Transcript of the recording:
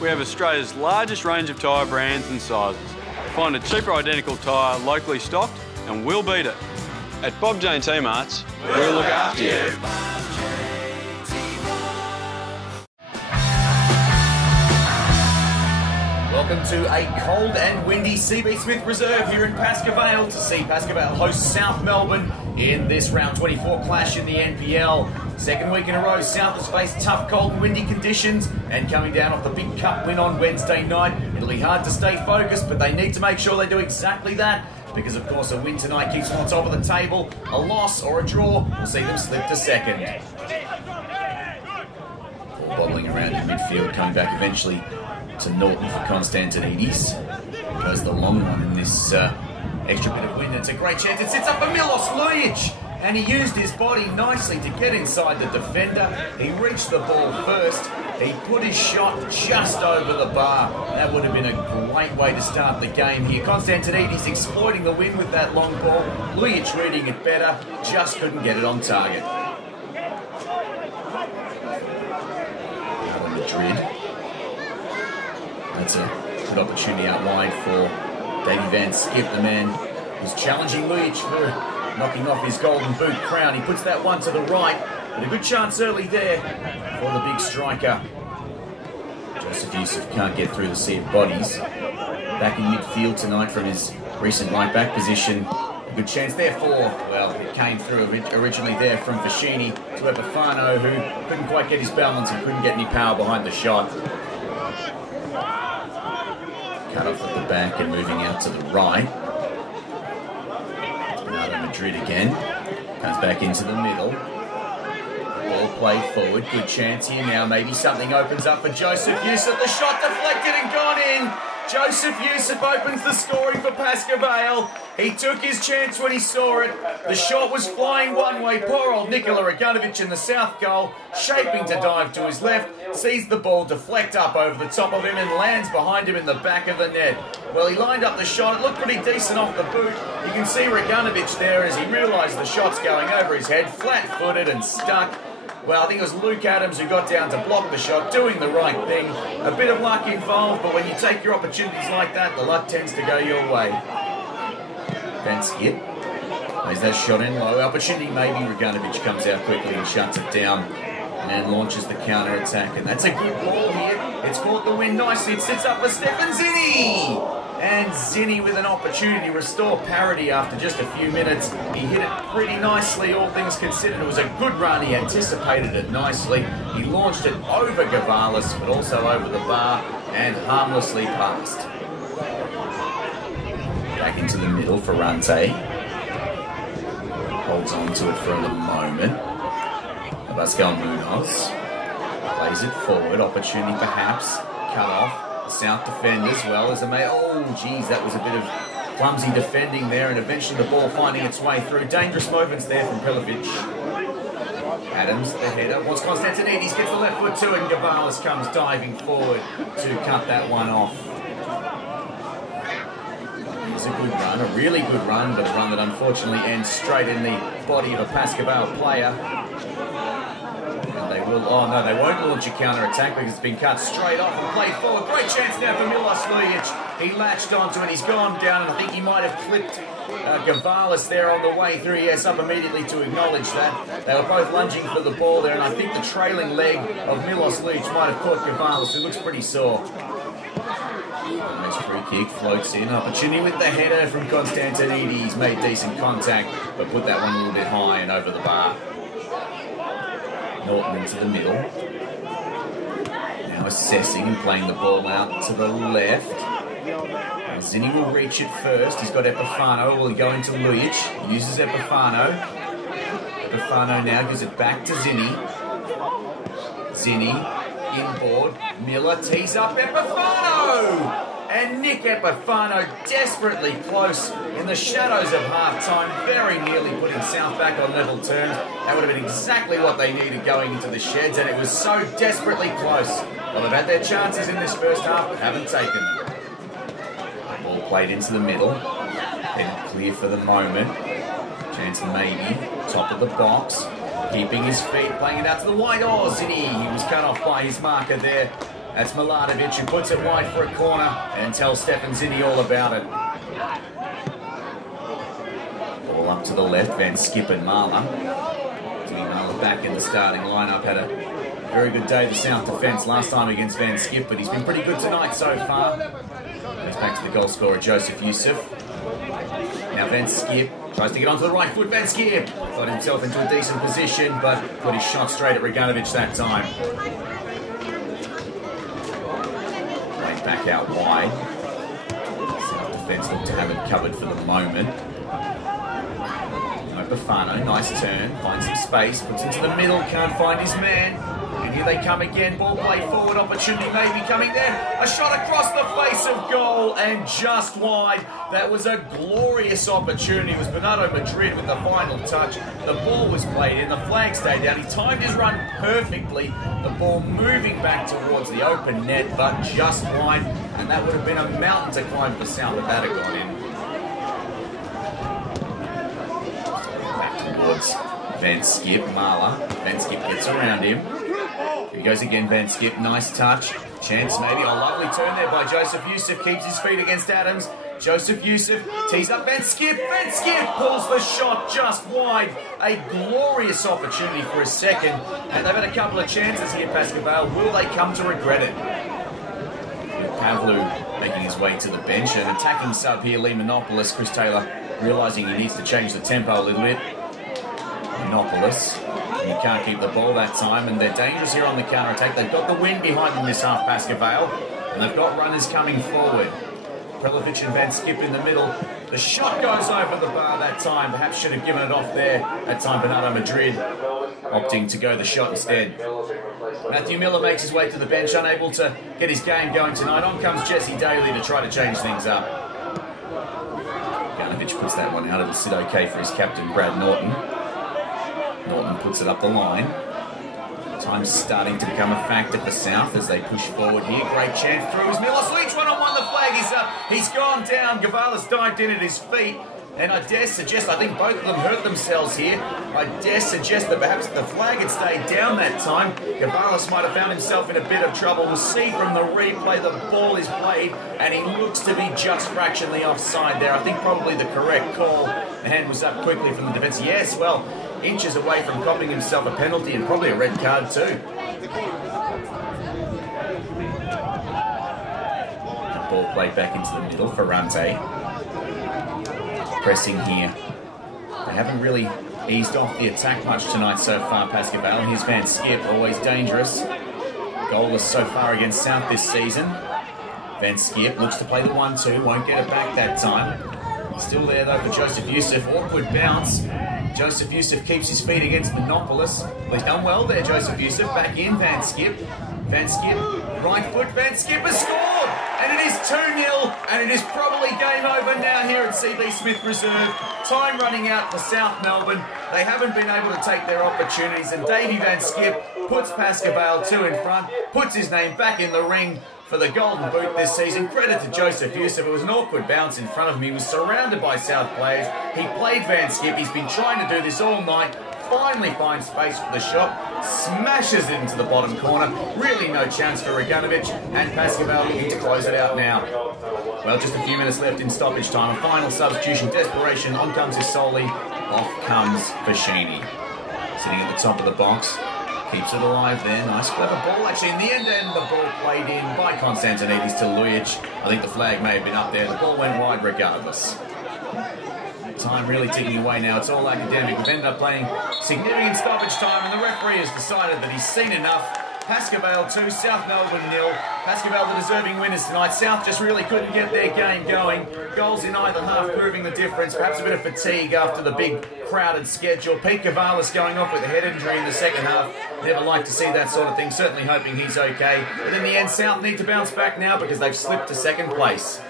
we have Australia's largest range of tyre brands and sizes. Find a cheaper identical tyre locally stocked and we'll beat it. At Bob Jane T-Marts, we'll look after you. Welcome to a cold and windy CB Smith Reserve here in Pascoe Vale to see Pascoe Vale host South Melbourne in this round 24 clash in the NPL. Second week in a row, South has faced tough, cold and windy conditions, and coming down off the big cup win on Wednesday night, it'll be hard to stay focused, but they need to make sure they do exactly that, because of course a win tonight keeps them on top of the table. A loss or a draw will see them slip to second. Ball bobbling around in midfield, coming back eventually to Norton for Constantinides. Goes the long one in this extra bit of wind. It's a great chance. It sits up for Milos Lujic, and he used his body nicely to get inside the defender. He reached the ball first. He put his shot just over the bar. That would have been a great way to start the game here. Constantinides exploiting the wind with that long ball. Lujic reading it better, just couldn't get it on target. Now Madrid. That's a good opportunity out wide for Davey Van Schip, the man who's challenging Lujic for knocking off his golden boot crown. He puts that one to the right, but a good chance early there for the big striker. Youssef can't get through the sea of bodies. Back in midfield tonight from his recent right-back position. A good chance there for, well, it came through originally there from Fashini to Epifano, who couldn't quite get his balance and couldn't get any power behind the shot. Cut off at the back and moving out to the right. Another Madrid again. Comes back into the middle. Ball played forward. Good chance here now. Maybe something opens up for Joseph Youssef. The shot deflected and gone in. Joseph Youssef opens the scoring for Pascoe Vale. He took his chance when he saw it. The shot was flying one way. Poor old Nikola Raganovic in the south goal, shaping to dive to his left, sees the ball deflect up over the top of him and lands behind him in the back of the net. Well, he lined up the shot. It looked pretty decent off the boot. You can see Raganovic there as he realised the shot's going over his head, flat-footed and stuck. Well, I think it was Luke Adams who got down to block the shot, doing the right thing. A bit of luck involved, but when you take your opportunities like that, the luck tends to go your way. Van Schip plays that shot in low. Opportunity maybe. Raganovic comes out quickly and shuts it down and then launches the counter-attack. And that's a good ball here. It's caught the wind nicely. It sits up for Stefan Zinni. And Zinni with an opportunity to restore parity after just a few minutes. He hit it pretty nicely, all things considered. It was a good run. He anticipated it nicely. He launched it over Gavalis, but also over the bar and harmlessly passed. Back into the middle for Rante. Holds on to it for the moment. Pascal Munoz plays it forward. Opportunity perhaps. Cut off. South defend as well as a mate. Oh, geez, that was a bit of clumsy defending there, and eventually the ball finding its way through. Dangerous moments there from Prilovic. Adams, the header, wants Constantinides, gets the left foot to it, and Gavalis comes diving forward to cut that one off. It's a good run, a really good run, but a run that unfortunately ends straight in the body of a Pascoe Vale player. They will, oh no, they won't launch a counter-attack because it's been cut straight off and played forward. Great chance now for Milos Lujic. He latched onto it, he's gone down, and I think he might have clipped Gavalis there on the way through. Yes, up immediately to acknowledge that. They were both lunging for the ball there, and I think the trailing leg of Milos Lujic might have caught Gavalis, who looks pretty sore. Nice free kick, floats in. Opportunity with the header from Constantinides. Made decent contact, but put that one a little bit high and over the bar. Norton into the middle. Now assessing and playing the ball out to the left. Now Zinni will reach it first. He's got Epifano. Will he go into Lujic? He uses Epifano. Epifano now gives it back to Zinni. Zinni inboard. Miller tees up Epifano! And Nick Epifano desperately close in the shadows of half-time, very nearly putting South back on level terms. That would have been exactly what they needed going into the sheds, and it was so desperately close. Well, they've had their chances in this first half, but haven't taken them. Ball played into the middle. Then clear for the moment. Chance maybe. Top of the box. Keeping his feet, playing it out to the wide. Oh, Zinni, he was cut off by his marker there. That's Milanovic who puts it wide for a corner and tells Stefan Ziddy all about it. Ball up to the left, Van Schip and Marla. Marla back in the starting lineup. Had a very good day, the South defence last time against Van Schip, but he's been pretty good tonight so far. Goes back to the goal scorer, Joseph Youssef. Now Van Schip tries to get onto the right foot. Van Schip got himself into a decent position, but put his shot straight at Reganovic that time. Played back out wide. South defence look to have it covered for the moment. Bafano, nice turn, finds some space, puts into the middle, can't find his man. And here they come again, ball play forward, opportunity maybe coming there. A shot across the face of goal and just wide. That was a glorious opportunity. It was Bernardo Madrid with the final touch. The ball was played in, the flag stayed down. He timed his run perfectly. The ball moving back towards the open net, but just wide. And that would have been a mountain to climb for South if that had gone in. Towards Van Schip, Marla. Van Schip gets around him. Here he goes again, Van Schip. Nice touch. Chance maybe. A lovely turn there by Joseph Youssef. Keeps his feet against Adams. Joseph Youssef tees up Van Schip. Van Schip pulls the shot just wide. A glorious opportunity for a second. And they've had a couple of chances here, Pascoe Vale. Will they come to regret it? Pavlu making his way to the bench. An attacking sub here, Lee Monopolis. Chris Taylor realising he needs to change the tempo a little bit. Monopolis. You can't keep the ball that time, and they're dangerous here on the counter-attack. They've got the wind behind them this half, Pascoe Vale, and they've got runners coming forward. Prelovic and Van Schip in the middle. The shot goes over the bar that time. Perhaps should have given it off there. That time Bernardo Madrid opting to go the shot instead. Matthew Miller makes his way to the bench, unable to get his game going tonight. On comes Jesse Daly to try to change things up. Garnovich puts that one out. It'll sit okay for his captain, Brad Norton. Norton puts it up the line. Time's starting to become a factor for South as they push forward here. Great chance through his Milosevic, 1-on-1, the flag is up. He's gone down. Gavalas dived in at his feet. And I dare suggest, I think both of them hurt themselves here. I dare suggest that perhaps the flag had stayed down that time. Gavalas might have found himself in a bit of trouble. We'll see from the replay the ball is played and he looks to be just fractionally offside there. I think probably the correct call. The hand was up quickly from the defence. Yes, well, inches away from copying himself a penalty and probably a red card too. The ball played back into the middle. Ferrante pressing here. They haven't really eased off the attack much tonight so far, Pascoe Vale. Here's Van Schip, always dangerous. Goalless so far against South this season. Van Schip looks to play the 1-2, won't get it back that time. Still there though for Joseph Youssef. Awkward bounce. Joseph Youssef keeps his feet against Monopolis. Well, he's done well there, Joseph Youssef. Back in, Van Schip. Van Schip, right foot, Van Schip has scored! And it is 2-0, and it is probably game over now here at CB Smith Reserve. Time running out for South Melbourne. They haven't been able to take their opportunities, and Davey Van Schip puts Pascoe Vale 2 in front, puts his name back in the ring for the Golden Boot this season. Credit to Joseph Youssef. It was an awkward bounce in front of him. He was surrounded by South players. He played Van Schip. He's been trying to do this all night. Finally finds space for the shot. Smashes it into the bottom corner. Really no chance for Reganovic. And Pascoe Vale looking to close it out now. Well, just a few minutes left in stoppage time. A final substitution. Desperation. On comes Isoli. Off comes Fashini. Sitting at the top of the box. Keeps it alive there. Nice clever ball actually in the end, and the ball played in by Konstantinidis to Lujic. I think the flag may have been up there. The ball went wide regardless. Time really ticking away now. It's all academic. We've ended up playing significant stoppage time, and the referee has decided that he's seen enough. Pascoe Vale 2, South Melbourne 0. Pascoe Vale the deserving winners tonight. South just really couldn't get their game going. Goals in either half proving the difference. Perhaps a bit of fatigue after the big crowded schedule. Pete Gavalas going off with a head injury in the second half. Never like to see that sort of thing. Certainly hoping he's okay. But in the end, South need to bounce back now because they've slipped to second place.